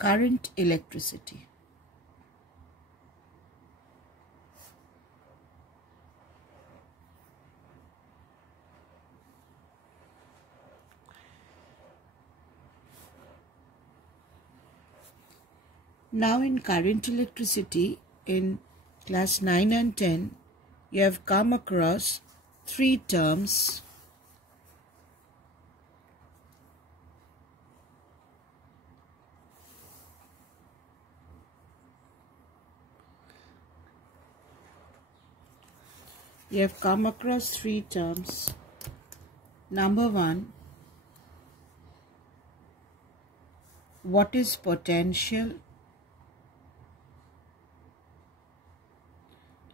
current electricity. Now in current electricity, in class 9 and 10, you have come across three terms. You have come across three terms. Number one, what is potential,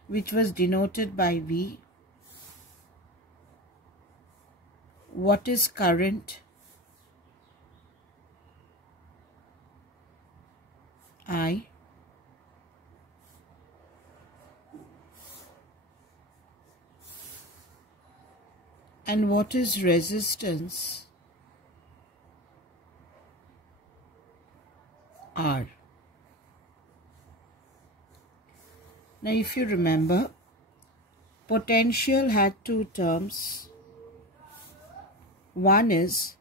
which was denoted by V. What is current, I. And what is resistance, R. Now if you remember, potential had two terms. One is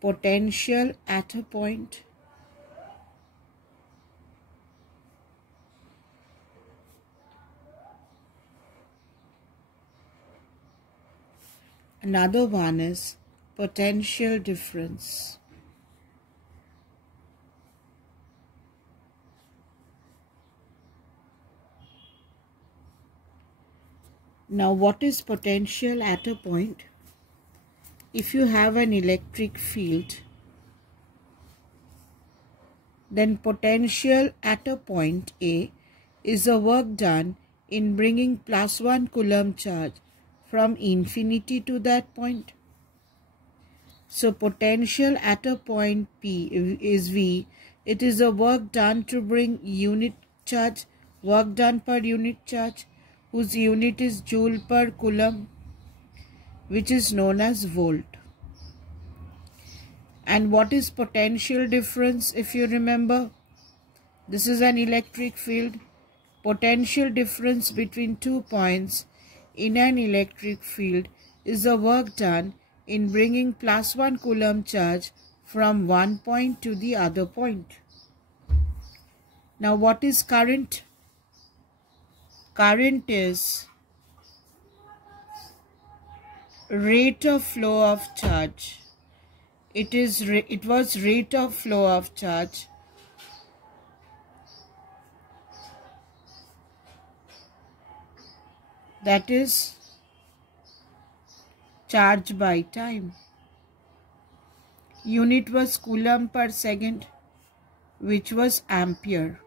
potential at a point, another one is potential difference. Now what is potential at a point? If you have an electric field, then potential at a point A is the work done in bringing +1 coulomb charge from infinity to that point. So potential at a point P is V. It is the work done to bring unit charge, work done per unit charge, whose unit is joule per coulomb, which is known as volt. And what is potential difference, if you remember? This is an electric field. Potential difference between 2 points in an electric field is the work done in bringing +1 coulomb charge from one point to the other point. Now what is current? Current is rate of flow of charge. It was rate of flow of charge that is charge by time. Unit was coulomb per second, which was ampere.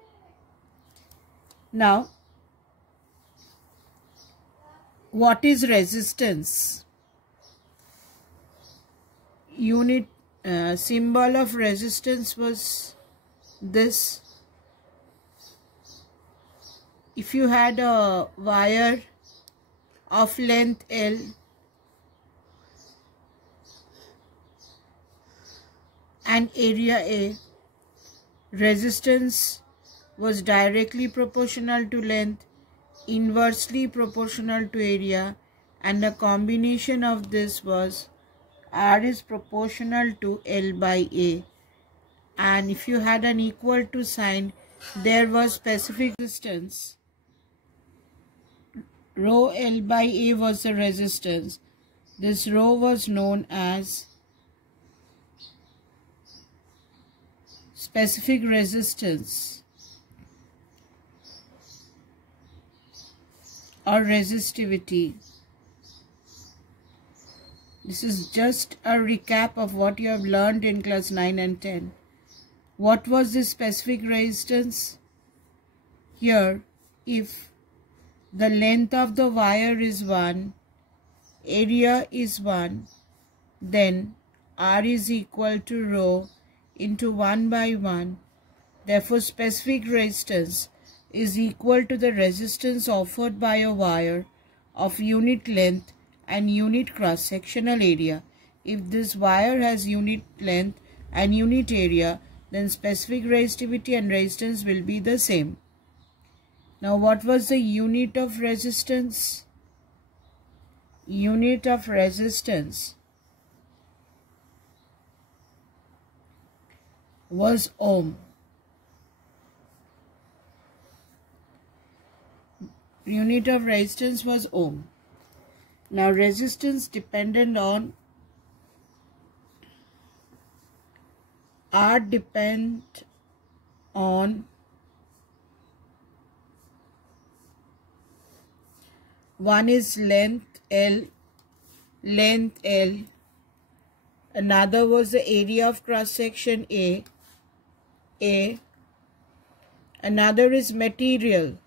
Now, what is resistance? Unit symbol of resistance was this. If you had a wire of length L and area A, resistance was directly proportional to length, inversely proportional to area, and the combination of this was R is proportional to L by A. And if you had an equal to sign, there was specific resistance. Rho L by A was the resistance. This rho was known as specific resistance or resistivity. This is just a recap of what you have learned in class 9 and 10. What was this specific resistance? Here, if the length of the wire is 1, area is 1, then R is equal to rho into 1 by 1. Therefore, specific resistance is equal to the resistance offered by a wire of unit length and unit cross-sectional area. If this wire has unit length and unit area, then specific resistivity and resistance will be the same. Now what was the unit of resistance? Unit of resistance was ohm. Unit of resistance was ohm. Now resistance dependent on R depend on one is length L, another was the area of cross section A, another is material,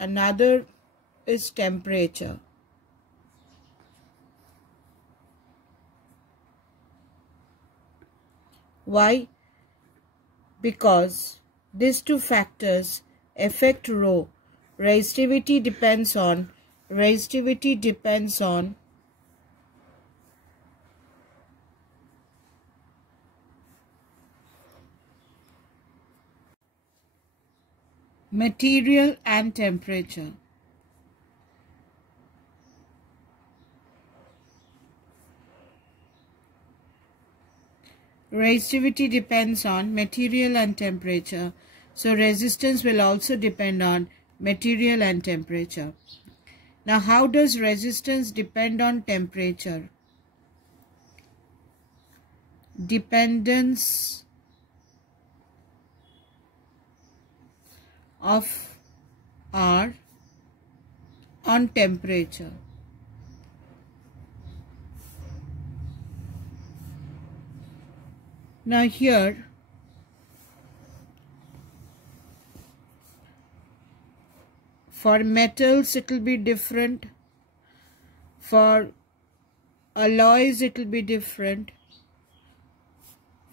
another is temperature. Why? Because these two factors affect rho. Resistivity depends on material and temperature. Resistivity depends on material and temperature. So resistance will also depend on material and temperature. Now how does resistance depend on temperature? Dependence of R on temperature. Now here for metals it will be different, for alloys it will be different,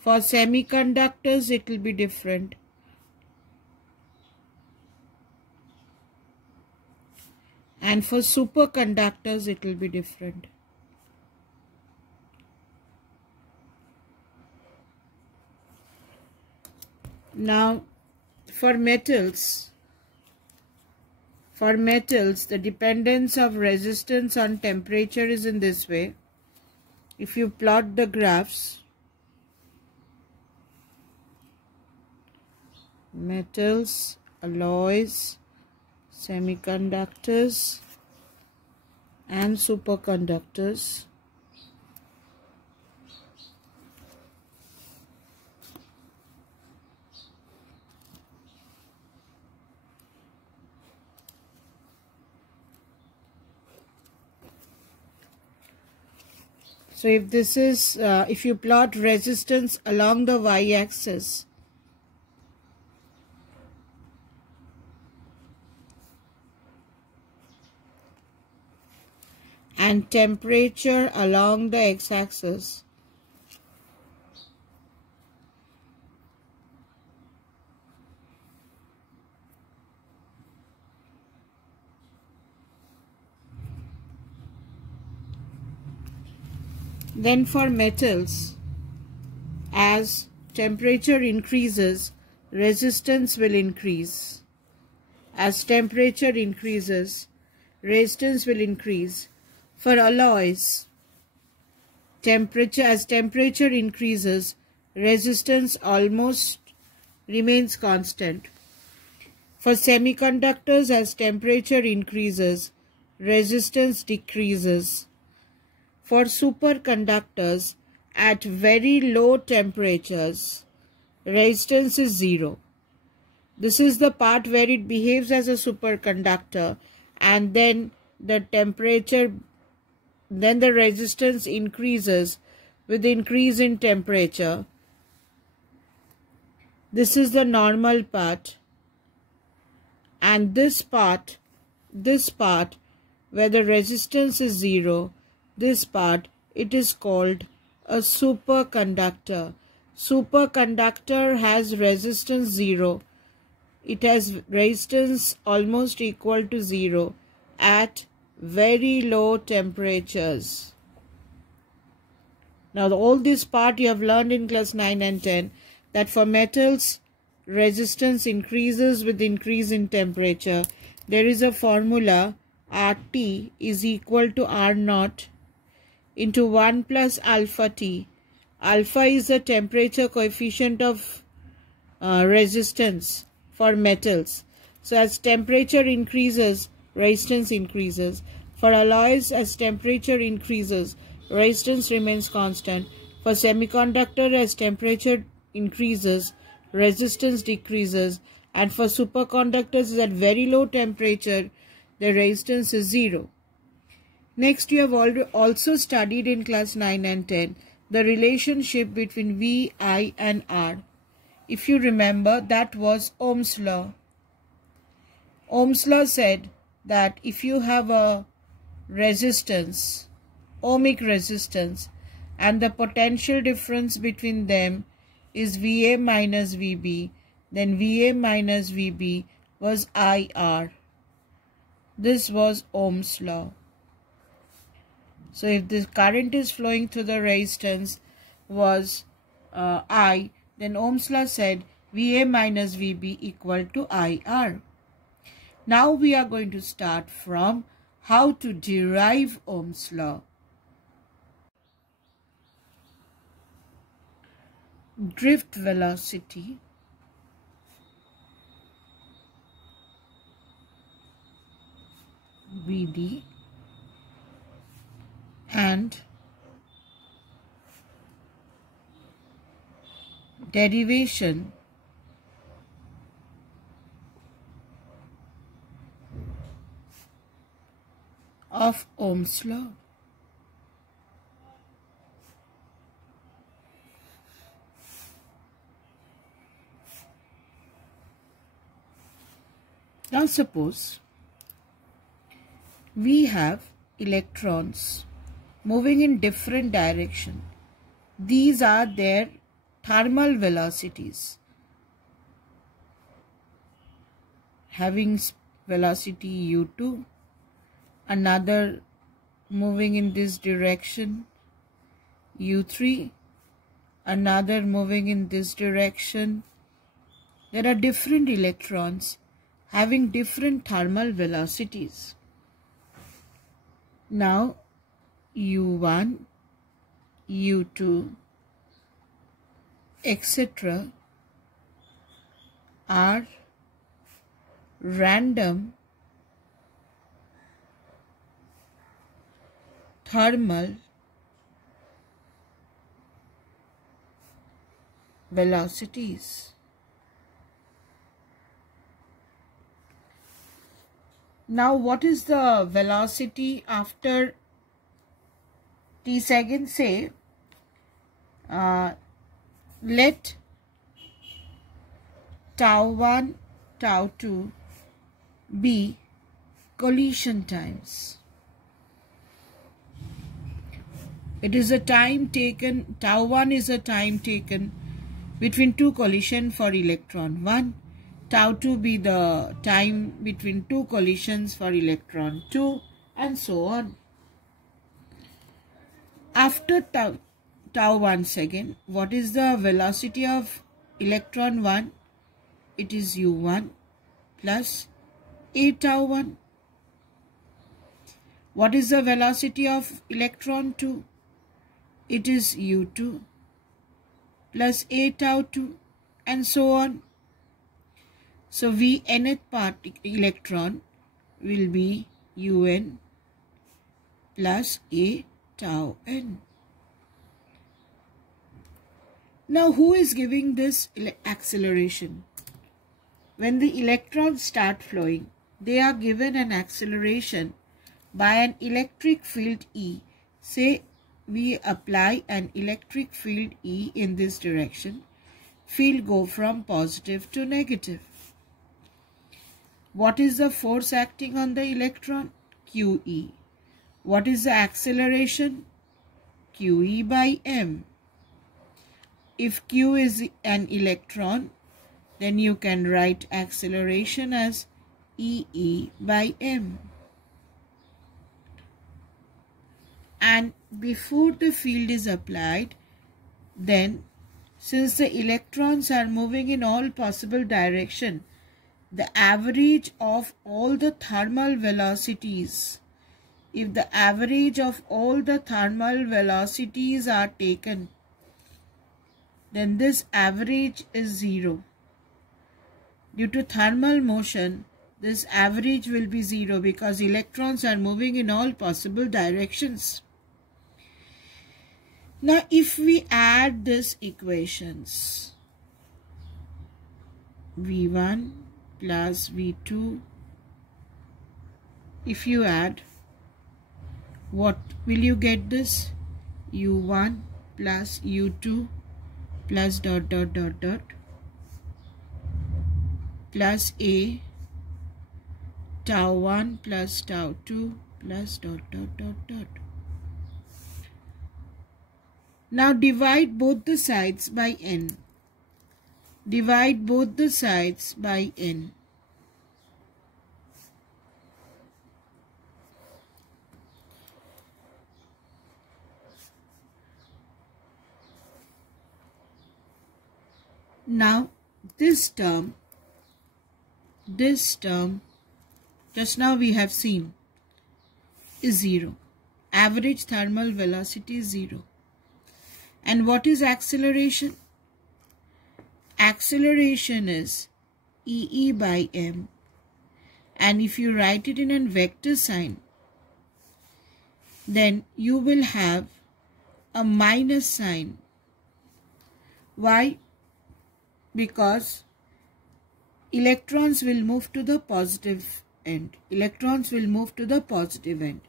for semiconductors it will be different, and for superconductors it will be different. Now for metals, the dependence of resistance on temperature is in this way. If you plot the graphs, metals, alloys, semiconductors and superconductors. So if this is, if you plot resistance along the y-axis, and temperature along the x-axis, then for metals, as temperature increases, resistance will increase. As temperature increases, resistance will increase. For alloys, as temperature increases, resistance almost remains constant. For semiconductors, as temperature increases, resistance decreases. For superconductors, at very low temperatures, resistance is 0. This is the part where it behaves as a superconductor, and then the temperature, then the resistance increases with increase in temperature. This is the normal part, and this part where the resistance is 0, this part, it is called a superconductor. Superconductor has resistance 0. It has resistance almost equal to 0 at very low temperatures. Now all this part you have learned in class 9 and 10, that for metals resistance increases with increase in temperature. There is a formula, RT is equal to R naught into 1 plus alpha T. Alpha is the temperature coefficient of resistance for metals. So as temperature increases, resistance increases. For alloys, as temperature increases, resistance remains constant. For semiconductor, as temperature increases, resistance decreases. And for superconductors, at very low temperature, the resistance is 0. Next, you have also studied in class 9 and 10 the relationship between V, I and R. If you remember, that was Ohm's law. Ohm's law said that if you have a resistance, ohmic resistance, and the potential difference between them is VA minus VB, then VA minus VB was IR. This was Ohm's law. So if the current is flowing through the resistance was I, then Ohm's law said VA minus VB equal to IR. Now we are going to start from how to derive Ohm's law. Drift velocity VD and derivation of Ohm's law. Now suppose we have electrons moving in different direction. These are their thermal velocities, having velocity u2, another moving in this direction u3, another moving in this direction. There are different electrons having different thermal velocities. Now u1, u2, etc. are random thermal velocities. Now what is the velocity after t seconds? Say let tau 1, tau 2 be collision times. It is a time taken, tau 1 is a time taken between two collisions for electron 1. Tau 2 be the time between two collisions for electron 2, and so on. After tau 1 second, what is the velocity of electron 1? It is u1 plus a tau 1. What is the velocity of electron 2? It is u2 plus a tau 2, and so on. So V nth electron will be un plus a tau n. Now who is giving this acceleration? When the electrons start flowing, they are given an acceleration by an electric field E. Say we apply an electric field E in this direction. Field go from positive to negative. What is the force acting on the electron? QE. What is the acceleration? QE by m. If Q is an electron, then you can write acceleration as EE by m. And before the field is applied, then since the electrons are moving in all possible direction, the average of all the thermal velocities, if the average of all the thermal velocities are taken, then this average is 0. Due to thermal motion, this average will be 0 because electrons are moving in all possible directions. Now, if we add these equations, V1 plus V2, if you add, what will you get this? U1 plus U2 plus dot dot dot dot plus A tau 1 plus tau 2 plus dot dot dot dot. Now divide both the sides by n. Divide both the sides by n. Now this term just now we have seen is 0. Average thermal velocity is 0. And what is acceleration? Acceleration is E by m. And if you write it in a vector sign, then you will have a minus sign. Why? Because electrons will move to the positive end. Electrons will move to the positive end.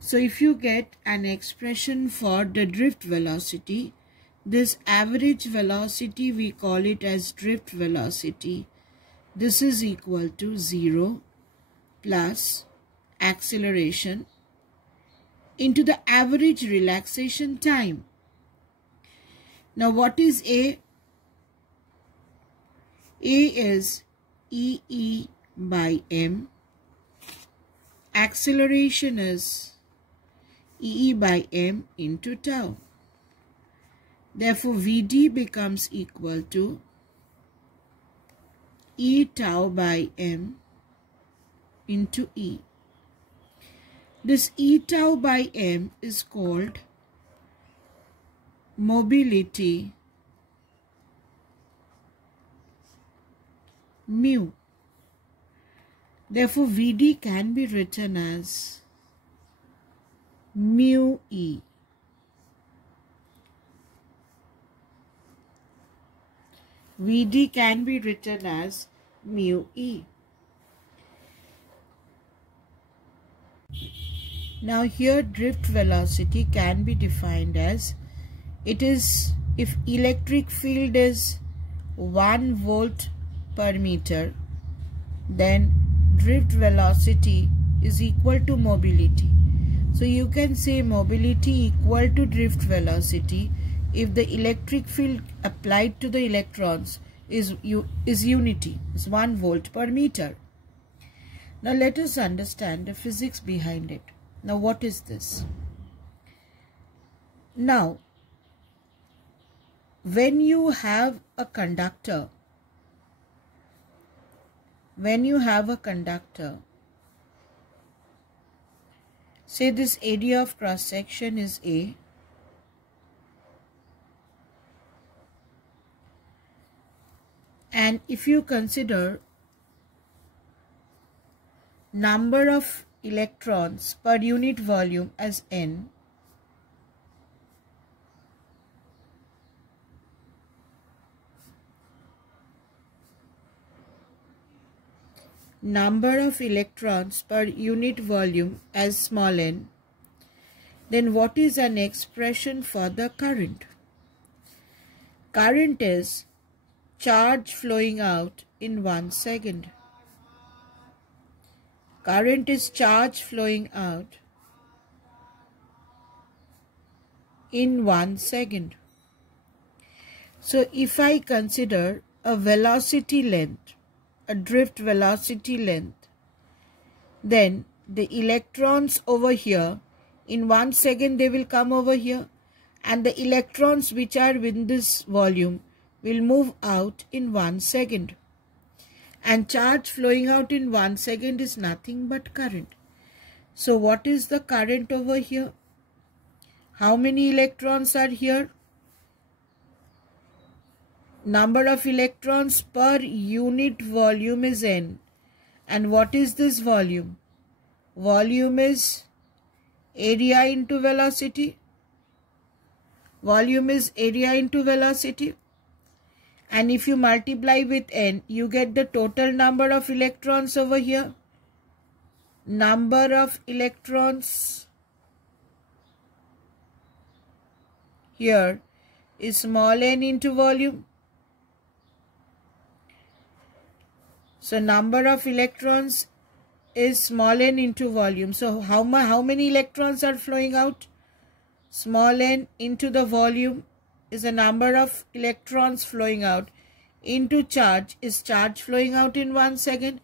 So if you get an expression for the drift velocity, this average velocity we call it as drift velocity. This is equal to 0 plus acceleration into the average relaxation time. Now what is A? A is E by m. Acceleration is E by m into tau. Therefore, Vd becomes equal to E tau by m into E. This E tau by m is called mobility mu. Therefore, Vd can be written as mu E. Vd can be written as mu E. Now here drift velocity can be defined as, it is if electric field is 1 volt per meter, then drift velocity is equal to mobility. So you can say mobility equal to drift velocity if the electric field applied to the electrons is unity, is 1 volt per meter. Now let us understand the physics behind it. Now what is this? Now when you have a conductor, say this area of cross section is A, and if you consider number of electrons per unit volume as n, number of electrons per unit volume as small n, then what is an expression for the current? Current is charge flowing out in 1 second. Current is charge flowing out in 1 second. So if I consider a velocity length, a drift velocity length, then the electrons over here In 1 second they will come over here, and the electrons which are within this volume will move out in 1 second. And charge flowing out in 1 second is nothing but current. So what is the current over here? How many electrons are here? Number of electrons per unit volume is n. And what is this volume? Volume is area into velocity. Volume is area into velocity. And if you multiply with n, you get the total number of electrons over here. Number of electrons here is small n into volume. So number of electrons is small n into volume. So how many electrons are flowing out? Small n into the volume is the number of electrons flowing out, into charge is charge flowing out in 1 second,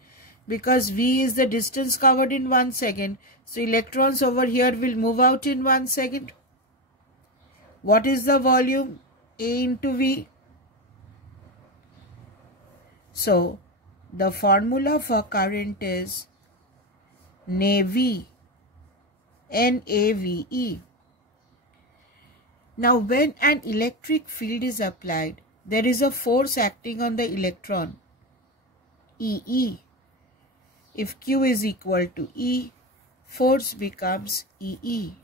because v is the distance covered in 1 second. So electrons over here will move out in 1 second. What is the volume? A into v. So the formula for current is NAVE, N-A-V-E. Now when an electric field is applied, there is a force acting on the electron, EE. If Q is equal to E, force becomes EE.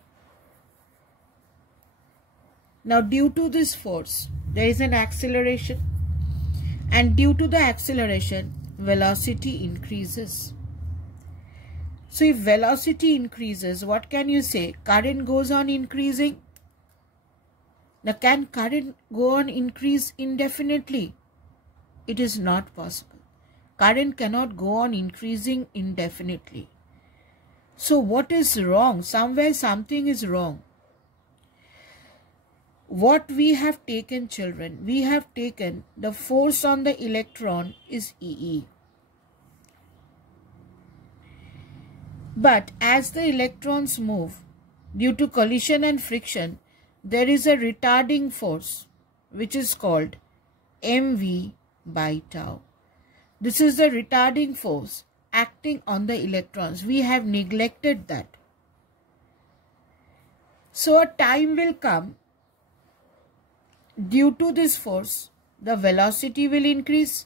Now due to this force, there is an acceleration, and due to the acceleration, velocity increases. So if velocity increases, what can you say? Current goes on increasing. Now can current go on increase indefinitely? It is not possible. Current cannot go on increasing indefinitely. So what is wrong? Somewhere something is wrong. What we have taken, children, we have taken the force on the electron is EE. But as the electrons move, due to collision and friction, there is a retarding force which is called mv by tau. This is the retarding force acting on the electrons. We have neglected that. So a time will come, due to this force, the velocity will increase,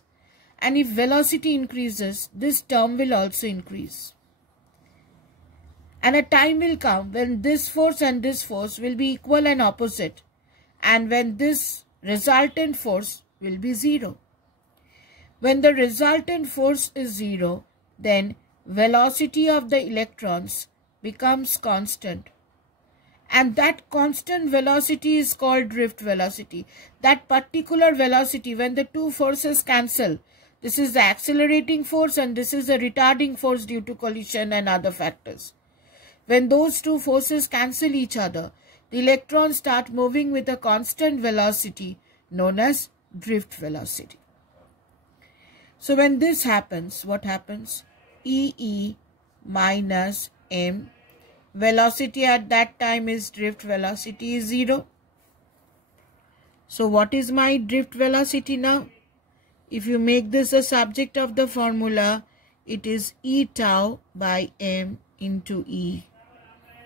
and if velocity increases, this term will also increase. And a time will come when this force and this force will be equal and opposite, and when this resultant force will be zero. When the resultant force is zero, then velocity of the electrons becomes constant. And that constant velocity is called drift velocity. That particular velocity, when the two forces cancel, this is the accelerating force and this is the retarding force due to collision and other factors. When those two forces cancel each other, the electrons start moving with a constant velocity known as drift velocity. So when this happens, what happens? EE minus m. Velocity at that time is drift velocity is 0. So what is my drift velocity now? If you make this a subject of the formula, it is E tau by m into E.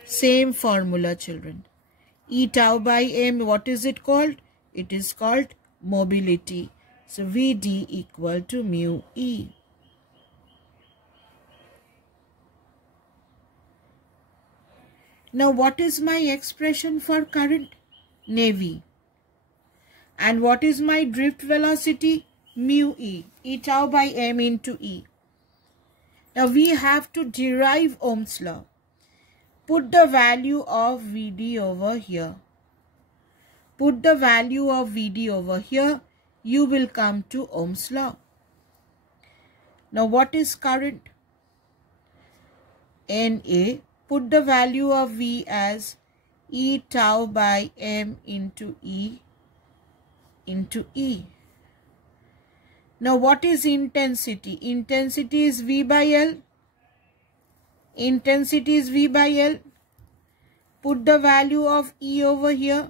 Same formula, children. E tau by m, what is it called? It is called mobility. So Vd equal to mu E. Now what is my expression for current? NAV. And what is my drift velocity? Mu E. E tau by m into E. Now we have to derive Ohm's law. Put the value of Vd over here. Put the value of Vd over here. You will come to Ohm's law. Now what is current? Na. Put the value of V as E tau by m into E into E. Now what is intensity? Intensity is V by L. Intensity is V by L. put the value of E over here.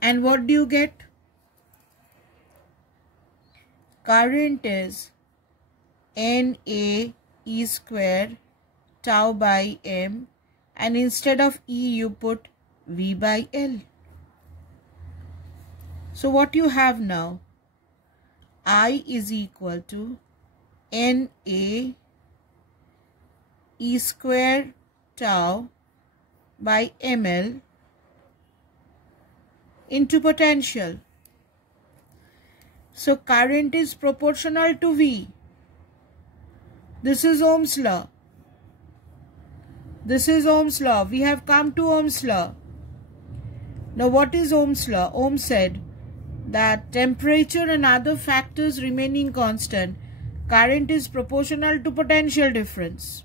And what do you get? Current is NA E square tau by M, and instead of E you put V by L. So what you have now? I is equal to NA E square tau by ml into potential. So current is proportional to V. This is Ohm's law. This is Ohm's law. We have come to Ohm's law. Now what is Ohm's law? Ohm said that temperature and other factors remaining constant, current is proportional to potential difference.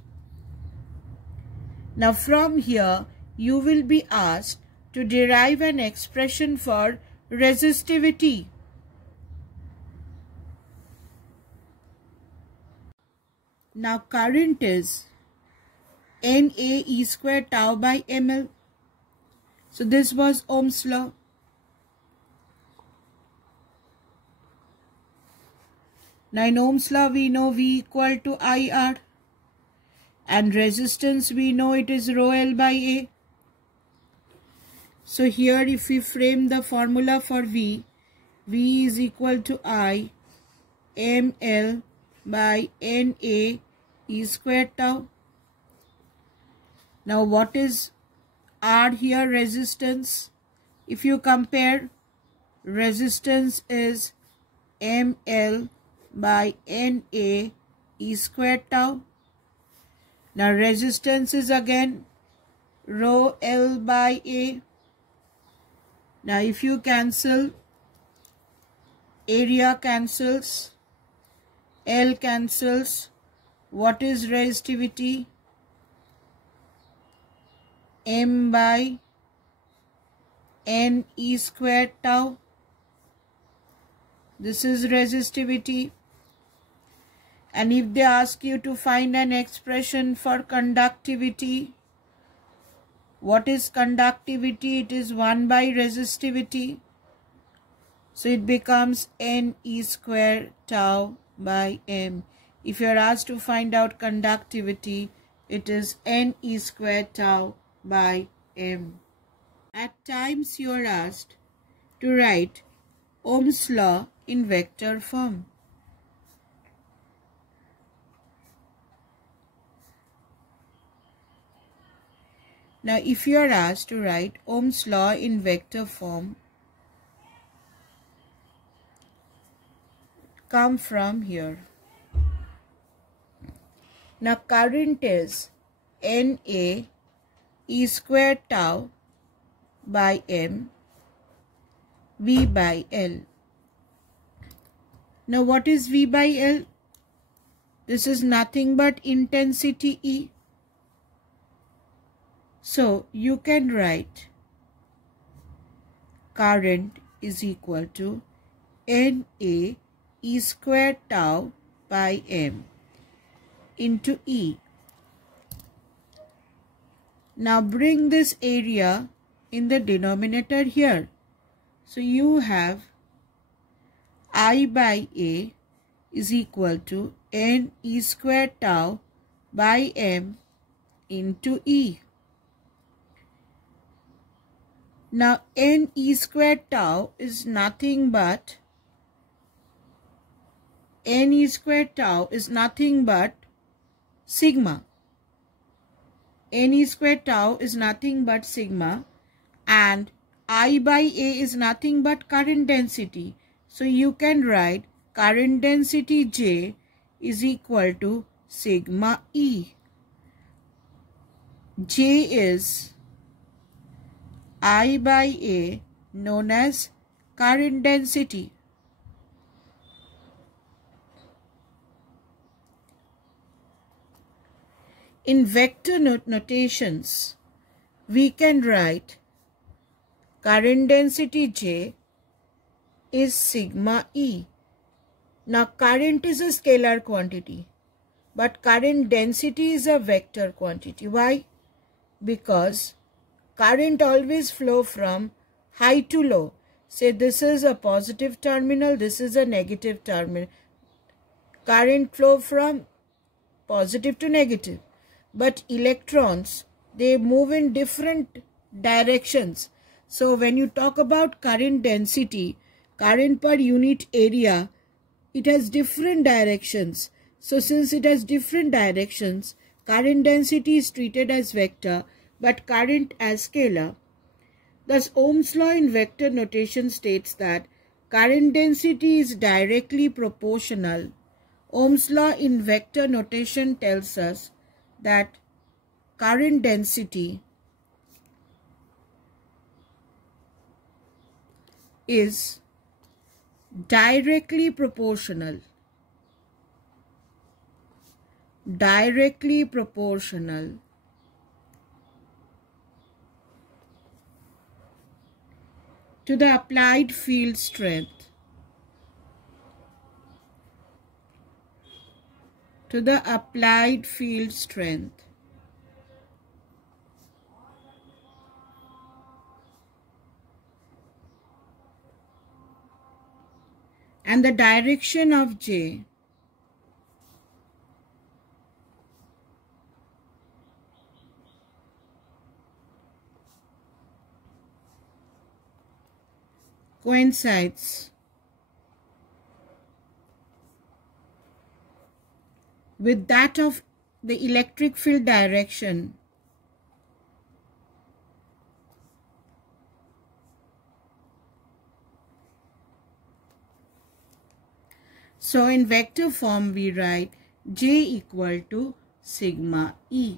Now from here you will be asked to derive an expression for resistivity. Now current is NA E square tau by ml. So this was Ohm's law. Now in Ohm's law we know V equal to IR, and resistance we know it is rho L by A. So here if we frame the formula for V, V is equal to I ml by NA E square tau. Now what is R here? Resistance. If you compare, resistance is ml by NA E square tau. Now resistance is again rho L by A. Now if you cancel, area cancels, L cancels. What is resistivity? M by N E square tau. This is resistivity. And if they ask you to find an expression for conductivity, what is conductivity? It is 1 by resistivity. So it becomes N E square tau by M. If you are asked to find out conductivity, it is N E square tau by M. At times you are asked to write Ohm's law in vector form. Now if you are asked to write Ohm's law in vector form, come from here. Now current is NA E square tau by M V by L. Now what is V by L? This is nothing but intensity E. So you can write current is equal to NA E square tau by M into E. Now bring this area in the denominator here. So you have I by A is equal to N E square tau by M into E. Now N E square tau is nothing but sigma. N E square tau is nothing but sigma, and I by A is nothing but current density. So you can write current density J is equal to sigma E. J is I by A, known as current density. In vector notations, we can write current density J is sigma E. Now current is a scalar quantity, but current density is a vector quantity. Why? because current always flow from high to low. Say this is a positive terminal, this is a negative terminal. Current flow from positive to negative. But electrons, they move in different directions. So when you talk about current density, current per unit area, it has different directions. So since it has different directions, current density is treated as vector, but current as scalar. Thus, Ohm's law in vector notation states that current density is directly proportional. Ohm's law in vector notation tells us that current density is directly proportional. Directly proportional to the applied field strength. To the applied field strength. And the direction of J coincides with that of the electric field direction So in vector form we write J equal to sigma E.